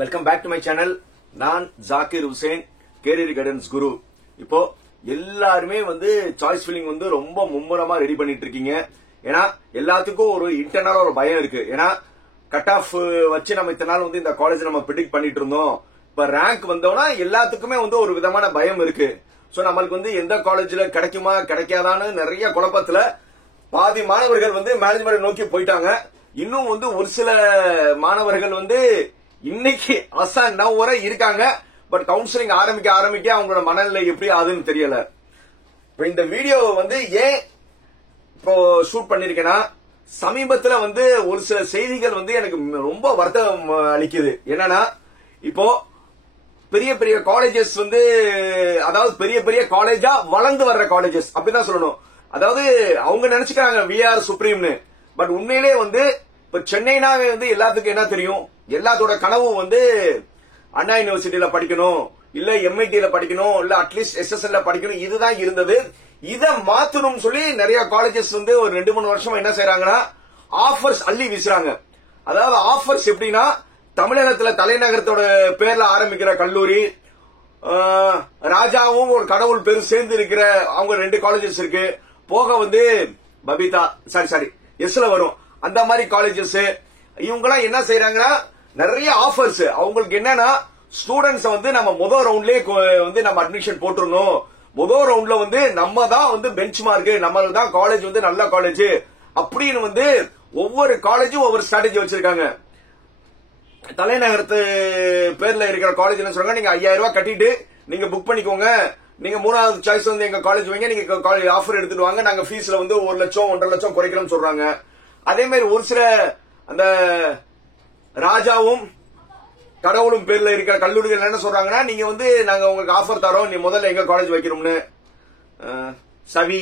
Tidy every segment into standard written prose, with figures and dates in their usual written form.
Welcome back to my channel. நான் Zakir Hussain, career guidance guru. இப்போ எல்லாருமே சாய்ஸ் ஃபில்லிங் ரொம்ப மும்முரமா ரெடி பண்ணிட்டு இருக்கீங்க. ஏன்னா எல்லாத்துக்கும் ஒரு இன்டர்னலா ஒரு பயம் இருக்கு. ஏன்னா கட் ஆஃப் வச்சு நம்ம இத்தனை நாள் இந்த காலேஜ் நம்ம ப்ரெடிக்ட் பண்ணிட்டு இருந்தோம். இப்ப ரேங்க் வந்தோம்னா எல்லாத்துக்குமே ஒரு விதமான பயம் இருக்கு. சோ நம்மளுக்கு எந்த காலேஜ்ல கிடைக்குமா கிடைக்காதான்னு நிறைய குழப்பத்துல பாதி மாணவர்கள் மேனேஜ்மெண்ட் நோக்கி போயிட்டாங்க. இன்னும் ஒரு சில மாணவர்கள் இன்னைக்கு நவ் வரை இருக்காங்க. பட் கவுன்சிலிங் ஆரம்பிக்க அவங்களோட மனநிலை எப்படி ஆகுதுன்னு தெரியல. இப்ப இந்த வீடியோ ஏன் இப்போ ஷூட் பண்ணிருக்கேன்னா, சமீபத்துல ஒரு சில செய்திகள் எனக்கு ரொம்ப வருத்தம் அளிக்குது. என்னன்னா, இப்போ பெரிய பெரிய காலேஜஸ் அதாவது பெரிய பெரிய காலேஜா வளர்ந்து வர்ற காலேஜஸ் அப்படிதான் சொல்லணும். அதாவது அவங்க நினைச்சுக்கிறாங்க வி ஆர் சுப்ரீம்னு. பட் உண்மையிலே இப்ப சென்னைனாவே எல்லாத்துக்கும் என்ன தெரியும், எல்லாத்தோட கனவும் அண்ணா யூனிவர்சிட்டியில படிக்கணும், இல்ல எம்ஐடியில படிக்கணும், இல்ல அட்லீஸ்ட் எஸ்எஸ்எல்ல படிக்கணும். இதுதான் இருந்தது. இத மாத்தணும் சொல்லி நிறைய காலேஜஸ் ஒரு 2-3 வருஷமா என்ன செய்யறாங்கன்னா, ஆஃபர்ஸ் அள்ளி வீசுறாங்க. அதாவது ஆஃபர்ஸ் எப்படின்னா, தமிழகத்துல தலைநகரத்தோட பேர்ல ஆரம்பிக்கிற கல்லூரி, ராஜாவும் ஒரு கடவுள் பேரும் சேர்ந்து இருக்கிற அவங்க 2 காலேஜஸ் இருக்கு. போக பபிதா சாரி எஸ்ல வரும் அந்த மாதிரி காலேஜஸ். இவங்க எல்லாம் என்ன செய்யறாங்கன்னா, நிறைய ஆஃபர்ஸ். அவங்களுக்கு என்னன்னா, ஸ்டூடெண்ட்ஸ் நம்ம முதல் ரவுண்ட்லயே நம்ம அட்மிஷன் போட்டுருணும். முதல் ரவுண்ட்ல நம்ம தான் பெஞ்ச் மார்க், நம்மளுக்கு தான் காலேஜ் நல்ல காலேஜ் அப்படின்னு ஒவ்வொரு காலேஜும் ஒவ்வொரு ஸ்ட்ராட்டஜி வச்சிருக்காங்க. தலைநகரத்து பேர்ல இருக்கிற காலேஜ் என்ன சொல்றாங்க, நீங்க 5000 ரூபாய் கட்டிட்டு நீங்க புக் பண்ணிக்கோங்க, நீங்க 3வது சாய்ஸ் எங்க காலேஜ் வைங்க, நீங்க ஆஃபர் எடுத்துட்டு வாங்க, நாங்க ஃபீஸ்ல 1 லட்சம் 1.5 லட்சம் குறைக்கிறோம்னு சொல்றாங்க. அதே மாதிரி ஒரு சில அந்த ராஜாவும் கடவுளும் பேர்ல இருக்கிற கல்லூரிகள் என்ன சொல்றாங்கன்னா, நீங்க நாங்க உங்களுக்கு ஆஃபர் தரோம், நீ முதல்ல எங்க காலேஜ் வைக்கணும்னு. சாரி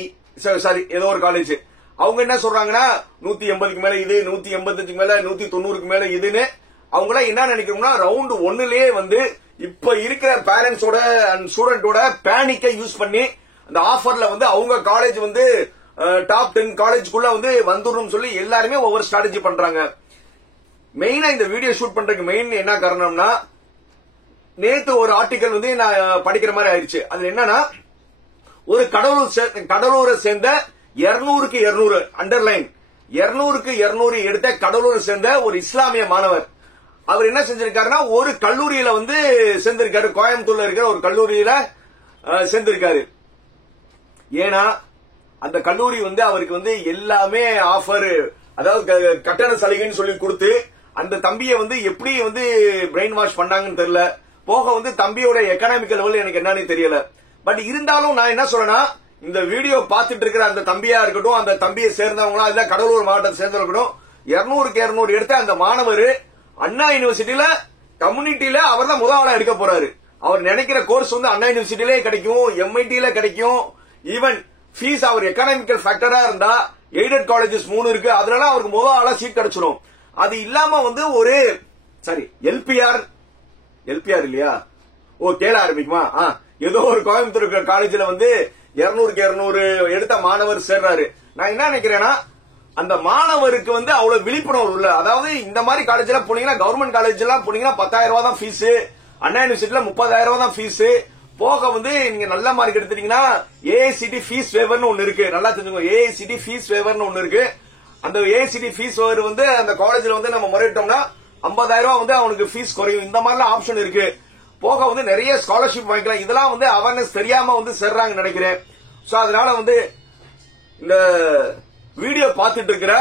ஏதோ ஒரு காலேஜ் அவங்க என்ன சொல்றாங்கன்னா, 180க்கு மேல இது, 185க்கு மேல, 190க்கு மேல இதுன்னு. அவங்கள என்ன நினைக்கிறோம்னா, ரவுண்ட் 1லயே இப்ப இருக்கிற பேரண்ட்ஸோட அண்ட் ஸ்டூடெண்டோட பேனிக்கை யூஸ் பண்ணி அந்த ஆஃபர்ல அவங்க காலேஜ் டாப் 10 காலேஜ்க்குள்ள வந்துடும் சொல்லி எல்லாருமே ஒவ்வொரு ஸ்ட்ராட்டஜி பண்றாங்க. மெயினா இந்த வீடியோ ஷூட் பண்றதுக்கு மெயின் என்ன காரணம்னா, நேத்து ஒரு ஆர்டிகல் நான் படிக்கிற மாதிரி ஆயிடுச்சு. அது என்னன்னா, ஒரு கடலூரை சேர்ந்த 200க்கு 200 அண்டர்லைன் 200க்கு 200 எடுத்த கடலூரை சேர்ந்த ஒரு இஸ்லாமிய மாணவர். அவர் என்ன செஞ்சிருக்காருன்னா, ஒரு கல்லூரியில சேர்ந்திருக்காரு. கோயம்புத்தூர்ல இருக்கிற ஒரு கல்லூரியில சேர்ந்திருக்காரு. ஏன்னா அந்த கல்லூரி அவருக்கு எல்லாமே ஆஃபர், அதாவது கட்டண சலுகைன்னு சொல்லி கொடுத்து அந்த தம்பியை எப்படி பிரெயின் வாஷ் பண்ணாங்கன்னு தெரியல. போக தம்பியோட எக்கனாமிக்கல் லெவல் எனக்கு என்னன்னு தெரியல. பட் இருந்தாலும் நான் என்ன சொல்றேன்னா, இந்த வீடியோ பார்த்துட்டு இருக்கிற அந்த தம்பியா இருக்கட்டும், அந்த தம்பியை சேர்ந்தவங்களா இல்ல கடலூர் மாவட்டத்தை சேர்ந்தவங்க இருக்கட்டும், 200க்கு 200 எடுத்த அந்த மாணவர் அண்ணா யூனிவர்சிட்டியில கம்யூனிட்டியில அவர் தான் முதல் ஆளா எடுக்க போறாரு. அவர் நினைக்கிற கோர்ஸ் அண்ணா யூனிவர்சிட்டியிலே கிடைக்கும், எம்ஐடியில கிடைக்கும். ஈவன் ஃபீஸ் அவர் எக்கனாமிக்கல் ஃபேக்டரா இருந்தா எய்டட் காலேஜஸ் 3 இருக்கு, அதனால அவருக்கு முதல் ஆளா சீட் கிடைச்சிடும். அது இல்லாம ஒரு சாரி எல்பிஆர் இல்லையா, கேள ஆரம்பிக்குமா, ஏதோ ஒரு கோயம்புத்தூர் காலேஜ்ல 200க்கு 200 எடுத்த மாணவர் சேர்றாரு. நான் என்ன நினைக்கிறேன்னா, அந்த மாணவருக்கு அவ்வளவு விழிப்புணர்வு இல்ல. அதாவது இந்த மாதிரி காலேஜ் எல்லாம் போனீங்கன்னா, கவர்மெண்ட் காலேஜ் எல்லாம் போனீங்கன்னா 10,000 ரூபாய் தான் ஃபீஸ், அண்ணா யூனிவர்சிட்டியில 30,000 ரூபாய் தான் ஃபீஸ். போக நீங்க நல்ல மார்க் எடுத்துட்டீங்கன்னா ஏஐசிடி ஃபீஸ் வேவர்னு ஒன்னு இருக்கு. நல்லா தெரிஞ்சுக்கோங்க, ஏஐசிடி ஃபீஸ் வேவர்னு ஒன்னு இருக்கு. அந்த ஏஐசிடி ஃபீஸ் வேவர் அந்த காலேஜ்ல நம்ம முறையிட்டோம்னா 50,000 ரூபாய் அவனுக்கு ஃபீஸ் குறையும். இந்த மாதிரிலாம் ஆப்ஷன் இருக்கு. போக நிறைய ஸ்காலர்ஷிப் வாங்கிக்கலாம். இதெல்லாம் அவேர்னஸ் தெரியாம சேர்றாங்கன்னு நினைக்கிறேன். சோ அதனால இந்த வீடியோ பார்த்துட்டு இருக்கிற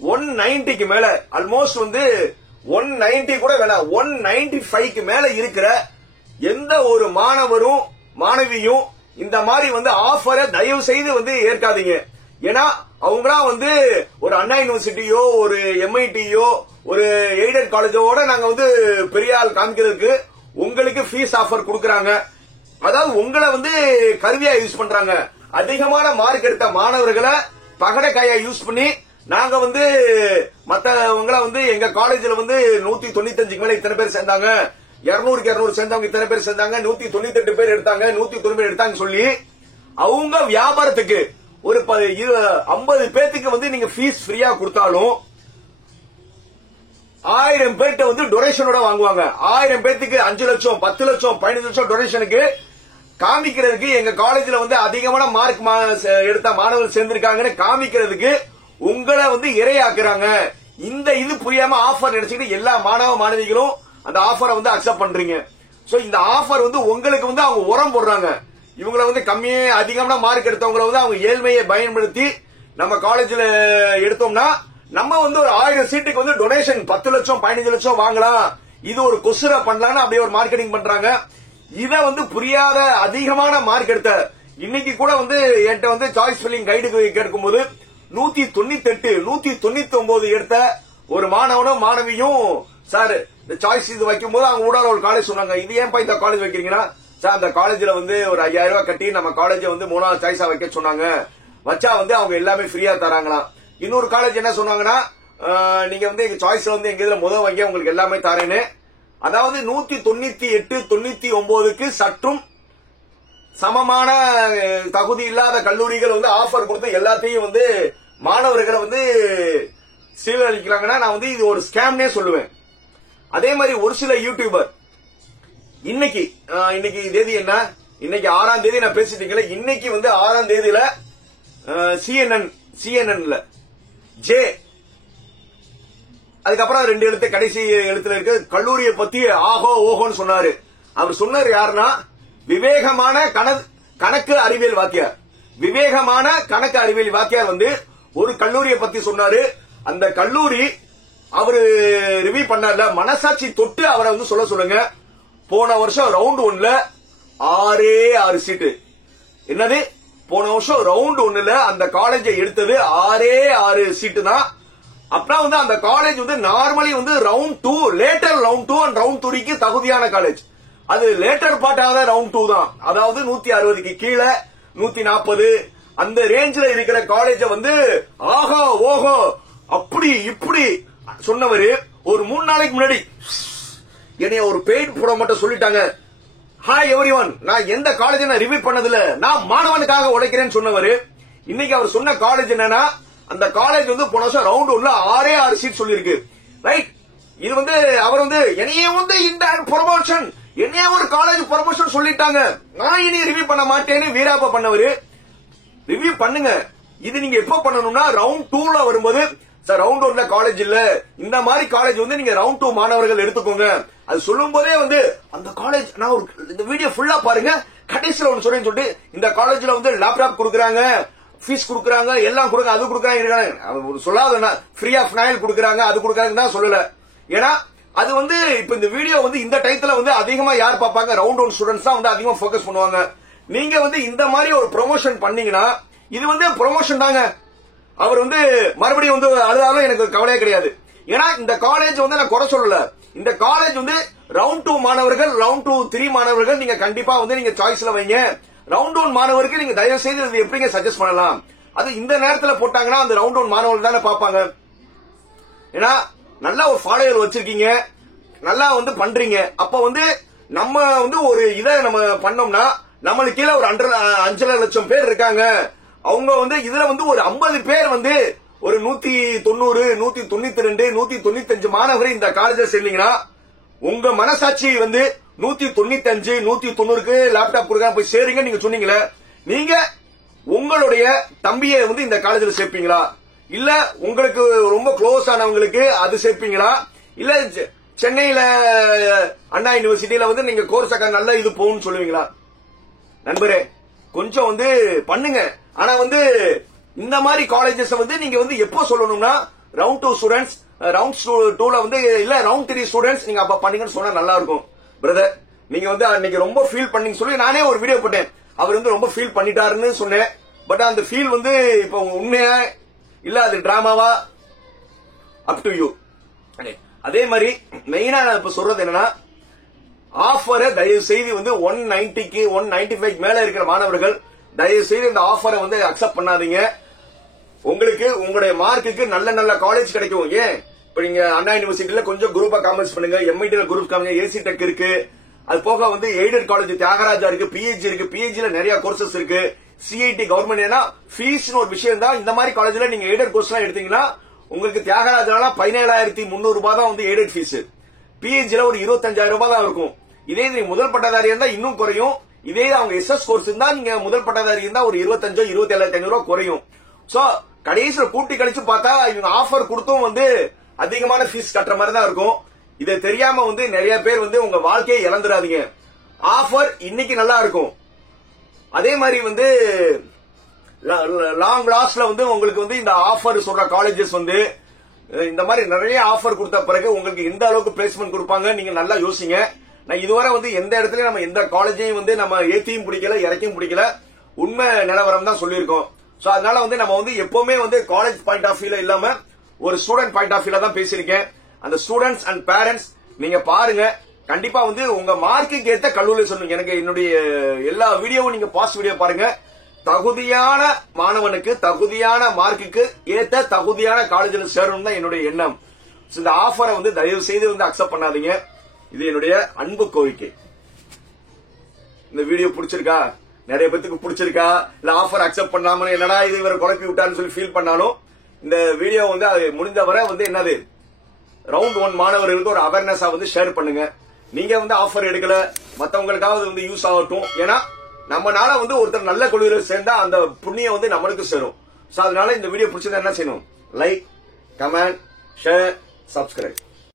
190க்கு மேல, ஆல்மோஸ்ட் 190 கூட வேணாம், 195க்கு மேல இருக்கிற எந்த ஒரு மாணவரும் மாணவியும் இந்த மாதிரி ஆஃபரை தயவு செய்து ஏற்காதீங்க. ஏன்னா அவங்களா ஒரு அண்ணா யூனிவர்சிட்டியோ ஒரு எம்ஐடியோ ஒரு எய்டட் காலேஜோட நாங்க பெரிய ஆள் காமிக்கிறதுக்கு உங்களுக்கு ஃபீஸ் ஆஃபர் கொடுக்கறாங்க. அதாவது உங்களை கருவியா யூஸ் பண்றாங்க. அதிகமான மார்க் எடுத்த மாணவர்களை பகடக்காயா யூஸ் பண்ணி நாங்க மத்தவங்களை எங்க காலேஜ்ல 195க்கு மேல இத்தனை பேர் சேர்ந்தாங்க, 200க்கு 200 சேர்ந்தவங்க இத்தனை பேர் சேர்ந்தாங்க, 198 பேர் எடுத்தாங்க, 190 பேர் எடுத்தாங்க சொல்லி அவங்க வியாபாரத்துக்கு ஒரு 50 பேத்துக்கு நீங்க ஃபீஸ் ஃப்ரீயா கொடுத்தாலும் 1000 பேர்கிட்ட வந்து டொனேஷனோட வாங்குவாங்க. 1000 பேர்த்துக்கு 5 லட்சம் 10 லட்சம் 15 லட்சம் டொனேஷனுக்கு காமிக்கிறதுக்கு எங்க காலேஜ்ல வந்து அதிகமான மார்க் எடுத்த மாணவர்கள் சேர்ந்திருக்காங்கன்னு காமிக்கிறதுக்கு உங்களை வந்து இரையாக்குறாங்க. இந்த இது புரியாம ஆஃபர் நினைச்சுக்கிட்டு எல்லா மாணவ மாணவிகளும் அந்த ஆஃபரை வந்து அக்செப்ட் பண்றீங்க. சோ இந்த ஆஃபர் வந்து உங்களுக்கு வந்து அவங்க உரம் போடுறாங்க. இவங்களை வந்து கம்மியே அதிகமான மார்க் எடுத்தவங்களை வந்து அவங்க ஏழ்மையை பயன்படுத்தி நம்ம காலேஜ்ல எடுத்தோம்னா நம்ம வந்து ஒரு 1000 சீட்டுக்கு வந்து டொனேஷன் 10 லட்சம் 15 லட்சம் வாங்கலாம், இது ஒரு கொசுரா பண்ணலாம்னு அப்படியே ஒரு மார்க்கெட்டிங் பண்றாங்க. இத வந்து புரியாத அதிகமான மார்க் எடுத்த இன்னைக்கு கூட வந்து என்கிட்ட வந்து சாய்ஸ் ஃபில்லிங் கைடு கேட்கும் போது 198 199 எடுத்த ஒரு மாணவனும் மாணவியும் சார் இந்த சாய்ஸ் இது வைக்கும் போது அவங்க ஊடால ஒரு காலேஜ் சொன்னாங்க, இது ஏன்பா இந்த காலேஜ் வைக்கிறீங்கன்னா, சார் அந்த காலேஜ்ல வந்து ஒரு 5000 ரூபாய் கட்டி நம்ம காலேஜ் வந்து 3வது சாய்ஸா வைக்க சொன்னாங்க, வச்சா வந்து அவங்க எல்லாமே ஃப்ரீயா தராங்களாம். இன்னொரு காலேஜ் என்ன சொன்னாங்கன்னா, நீங்க வந்து எங்க சாய்ஸ்ல வந்து எங்க இதுல முதல் வங்கி உங்களுக்கு எல்லாமே தரேன்னு. அதாவது 198 99க்கு சற்றும் சமமான தகுதி இல்லாத கல்லூரிகள் வந்து ஆஃபர் கொடுத்து எல்லாத்தையும் வந்து மாணவர்களை வந்து சீரழிக்கிறாங்கன்னா நான் வந்து இது ஒரு ஸ்கேம்னே சொல்லுவேன். அதே மாதிரி ஒரு சில யூடியூபர் இன்னைக்கு தேதி என்ன, இன்னைக்கு 6ஆம் தேதி நான் பேசிட்டீங்களா, இன்னைக்கு வந்து 6ஆம் தேதியில சிஎன்என்ல ஜே அதுக்கப்புறம் 2 எழுத்து கடைசி எழுத்துல இருக்கு கல்லூரியை பத்தி ஆஹோ ஓஹோன்னு சொன்னாரு. அவர் சொன்னார் யாருன்னா விவேகமான கணக்கு அறிவியல் வாத்தியார். விவேகமான கணக்கு அறிவியல் வாத்தியார் வந்து ஒரு கல்லூரியை பத்தி சொன்னாரு. அந்த கல்லூரி அவரு ரிவ்யூ பண்ணார்ல, மனசாட்சி தொட்டு அவரை வந்து சொல்லுங்க. போன வருஷம் ரவுண்ட் 1ல 6 சீட்டு. என்னது, போன வருஷம் ரவுண்ட் 1ல அந்த காலேஜை எடுத்தது 6 சீட்டு தான். அப்புறம் வந்து அந்த காலேஜ் வந்து நார்மலி வந்து round 2 later round 2 and round 3க்கு தகுதியான காலேஜ். அது லேட்டர் பார்ட்டாக ரவுண்ட் 2 தான். அதாவது 160க்கு கீழே 140 அந்த ரேஞ்சில இருக்கிற காலேஜ வந்து ஆஹா ஓஹோ அப்படி இப்படி சொன்னவரு ஒரு 3 நாளைக்கு முன்னாடி என்னைய ஒரு பெய்ட் போட மட்டும் சொல்லிட்டாங்க. ஹாய் எவ்ரிவன், நான் எந்த காலேஜ் நான் ரிவ்யூ பண்ணதில்ல, நான் மாணவனுக்காக உழைக்கிறேன்னு சொன்னவரு இன்னைக்கு அவர் சொன்ன காலேஜ் என்னன்னா, அந்த காலேஜ் வந்து போன வருஷம் ரவுண்ட் 1ல 6 சீட் சொல்லிருக்கு. ரைட், இது வந்து அவர் வந்து என்னைய வந்து இந்த ப்ரொமோஷன் என்னைய ஒரு காலேஜ் ப்ரொமோஷன் சொல்லிட்டாங்க, நான் இனி ரிவ்யூ பண்ண மாட்டேன்னு வீராப்பா பண்ணவரு. ரிவ்யூ பண்ணுங்க. இது நீங்க எப்ப பண்ணணும்னா ரவுண்ட் 2ல வரும்போது, சார் ரவுண்ட் 1ல காலேஜ் இல்ல, இந்த மாதிரி காலேஜ் வந்து நீங்க ரவுண்ட் 2 மாணவர்கள் எடுத்துக்கோங்க. அது சொல்லும் போதே வந்து அந்த காலேஜ் நான் ஒரு இந்த வீடியோ ஃபுல்லா பாருங்க, கடைசியில ஒன்னு சொல்லிட்டு இந்த காலேஜ்ல வந்து லேப்டாப் கொடுக்குறாங்க, ஃபீஸ் கொடுக்குறாங்க, எல்லாம் கொடுக்குறாங்க, அது கொடுக்குறாங்க சொல்லாத ஃப்ரீ ஆஃப் நைல் கொடுக்குறாங்க, அது கொடுக்குறாங்கன்னு தான் சொல்லல. ஏன்னா அது வந்து இப்ப இந்த வீடியோ வந்து இந்த டைத்துல வந்து அதிகமா யார் பாப்பாங்க, ரவுண்ட் 1 ஸ்டூடெண்ட்ஸ் தான் வந்து அதிகமா போக்கஸ் பண்ணுவாங்க. நீங்க வந்து இந்த மாதிரி ஒரு ப்ரொமோஷன் பண்ணீங்கன்னா இது வந்து ப்ரொமோஷன் தாங்க. அவர் வந்து மறுபடியும் வந்து அழுதாலும் எனக்கு கவலையே கிடையாது. ஏன்னா இந்த காலேஜ் வந்து நான் குறை சொல்லல, இந்த காலேஜ் வந்து ரவுண்ட் 2 மாணவர்கள் ரவுண்ட் 3 மாணவர்கள் நீங்க கண்டிப்பா வந்து நீங்க சாய்ஸ்ல வைங்க. ரவுண்ட் 1 மாணவருக்கு நீங்க தயவு செய்து இது எப்படிங்க சஜஸ்ட் பண்ணலாம், அது இந்த நேரத்துல போட்டாங்கன்னா அந்த ரவுண்ட் 1 மாணவர்கள் தானே பாப்பாங்க. ஏன்னா நல்லா ஒரு ஃபாலோவர் வச்சிருக்கீங்க, நல்லா வந்து பண்றீங்க. அப்ப வந்து நம்ம வந்து ஒரு இதை நம்ம பண்ணோம்னா நம்மளுக்கு கீழே ஒரு 5 லட்சம் பேர் இருக்காங்க. அவங்க வந்து இதுல வந்து ஒரு 50 பேர் வந்து ஒரு 190 192 195 மாணவர்கள் இந்த காலேஜ்ல சேர்ந்தீங்கன்னா உங்க மனசாட்சி வந்து 195 190க்கு லேப்டாப் கொடுக்க போய் சேருங்க நீங்க சொன்னீங்களே, நீங்க உங்களுடைய தம்பியை வந்து இந்த காலேஜ்ல சேர்ப்பீங்களா, இல்ல உங்களுக்கு ரொம்ப க்ளோஸ் ஆனவங்களுக்கு அது சேர்ப்பீங்களா, இல்ல சென்னையில அண்ணா யூனிவர்சிட்டியில வந்து நீங்க கோர்ஸ் நல்ல இது போகும்னு சொல்லுவீங்களா? நண்பரே கொஞ்சம் வந்து பண்ணுங்க. ஆனா வந்து இந்த மாதிரி காலேஜஸ் வந்து நீங்க வந்து எப்போ சொல்லணும்னா ரவுண்ட் 2 ஸ்டூடெண்ட்ஸ் ரவுண்ட் 2ல வந்து இல்ல ரவுண்ட் 3 ஸ்டூடெண்ட்ஸ் நீங்க அப்ப பண்ணீங்கன்னு சொன்னா நல்லா இருக்கும். பிரதர் நீங்க வந்து அன்னைக்கு ரொம்ப ஃபீல் பண்ணீங்க சொல்லி நானே ஒரு வீடியோ போட்டேன், அவர் வந்து ரொம்ப ஃபீல் பண்ணிட்டாருன்னு சொன்னேன். பட் அந்த ஃபீல் வந்து இப்ப உண்மையா இல்ல அது டிராமாவா அப் டு யூ. அதே மாதிரி மெயினா நான் இப்ப சொல்றது என்னன்னா, ஆஃபரை தயவு செய்து வந்து 190க்கு 195 மேல இருக்கிற மாணவர்கள் தயவு செய்து இந்த ஆஃபரை வந்து அக்செப்ட் பண்ணாதீங்க. உங்களுக்கு உங்களுடைய மார்க்குக்கு நல்ல நல்ல காலேஜ் கிடைக்கும். ஏன் இப்ப நீங்க அண்ணா யூனிவர்சிட்டியில கொஞ்சம் குரூப்பா காமர்ஸ் பண்ணுங்க, எம்ஐடில குரூப் காமிங்க, ஏசி டெக் இருக்கு, அது போக வந்து எய்டட் காலேஜ் தியாகராஜா இருக்கு, பிஹெச்டி இருக்கு, பிஹெச்டில நிறைய கோர்சஸ் இருக்கு, சிஐடி கவர்மெண்ட். ஏன்னா ஃபீஸ் ஒரு விஷயம் தான். இந்த மாதிரி காலேஜ்ல நீங்க எய்டட் கோர்ஸ் எல்லாம் எடுத்தீங்கன்னா உங்களுக்கு தியாகராஜனா 17,300 ரூபாய் தான் வந்து எய்டட் ஃபீஸ். பிஹெச்ல ஒரு 25,000 ரூபாய் தான் இருக்கும். இதே நீங்க முதல் பட்டதாரி இருந்தா இன்னும் குறையும். இதே அவங்க எஸ்எஸ் கோர்ஸ் இருந்தா நீங்க முதல் பட்டதாரி இருந்தா ஒரு 25,000 27,500 ரூபாய் குறையும். சோ கடைசியில கூட்டி கழிச்சு பார்த்தா இவங்க ஆஃபர் கொடுத்தும் வந்து அதிகமான ஃபீஸ் கட்டுற மாதிரி தான் இருக்கும். இதை தெரியாம வந்து நிறைய பேர் வந்து உங்க வாழ்க்கையை இழந்துடாதீங்க. ஆஃபர் இன்னைக்கு நல்லா இருக்கும். அதே மாதிரி வந்து லாங் லாஸ்ட்ல வந்து உங்களுக்கு வந்து இந்த ஆஃபர் சொல்ற காலேஜஸ் வந்து இந்த மாதிரி நிறைய ஆஃபர் கொடுத்த பிறகு உங்களுக்கு எந்த அளவுக்கு பிளேஸ்மெண்ட் கொடுப்பாங்க நீங்க நல்லா யோசிங்க. நான் இதுவரை வந்து எந்த இடத்துலயும் நம்ம எந்த காலேஜையும் வந்து நம்ம ஏத்தியும் பிடிக்கல இறக்கியும் பிடிக்கல, உண்மை நிலவரம் தான் சொல்லியிருக்கோம். சோ அதனால வந்து நம்ம வந்து எப்பவுமே வந்து காலேஜ் பாயிண்ட் ஆஃப் வியூல இல்லாம ஒரு ஸ்டூடெண்ட் பாயிண்ட் ஆஃப் வியூல தான் பேசியிருக்கேன். அந்த ஸ்டூடெண்ட்ஸ் அண்ட் பேரண்ட்ஸ் நீங்க பாருங்க, கண்டிப்பா வந்து உங்க மார்க்குக்கு ஏத்த கல்லூரியில் சொல்லுங்க. எனக்கு என்னுடைய எல்லா வீடியோவும் நீங்க பாஸ் வீடியோ பாருங்க. தகுதியான மாணவனுக்கு தகுதியான மார்க்குக்கு ஏத்த தகுதியான காலேஜில் சேரணும் தான் என்னுடைய எண்ணம். இந்த ஆஃபரை வந்து தயவு செய்து வந்து அக்செப்ட் பண்ணாதீங்க. இது என்னுடைய அன்பு கோரிக்கை. இந்த வீடியோ பிடிச்சிருக்கா? நிறைய பேருக்கு பிடிச்சிருக்கா? இல்ல ஆஃபர் அக்செப்ட் பண்ணாம என்னடா இது இவரை குழப்பி விட்டான்னு சொல்லி ஃபீல் பண்ணாலும் இந்த வீடியோ வந்து அது முடிந்தவரை வந்து என்னது ரவுண்ட் 1 மாணவர்களுக்கு ஒரு அவேர்னஸா வந்து ஷேர் பண்ணுங்க. நீங்க வந்து ஆஃபர் எடுக்கல, மத்தவங்களுக்காவது வந்து யூஸ் ஆகட்டும். ஏன்னா நம்மனால வந்து ஒருத்தர் நல்ல கல்லூரியில் சேர்ந்தா அந்த புண்ணியம் வந்து நம்மளுக்கு சேரும். சோ அதனால இந்த வீடியோ பிடிச்சதா என்ன செய்யணும்? Like, comment, share, subscribe.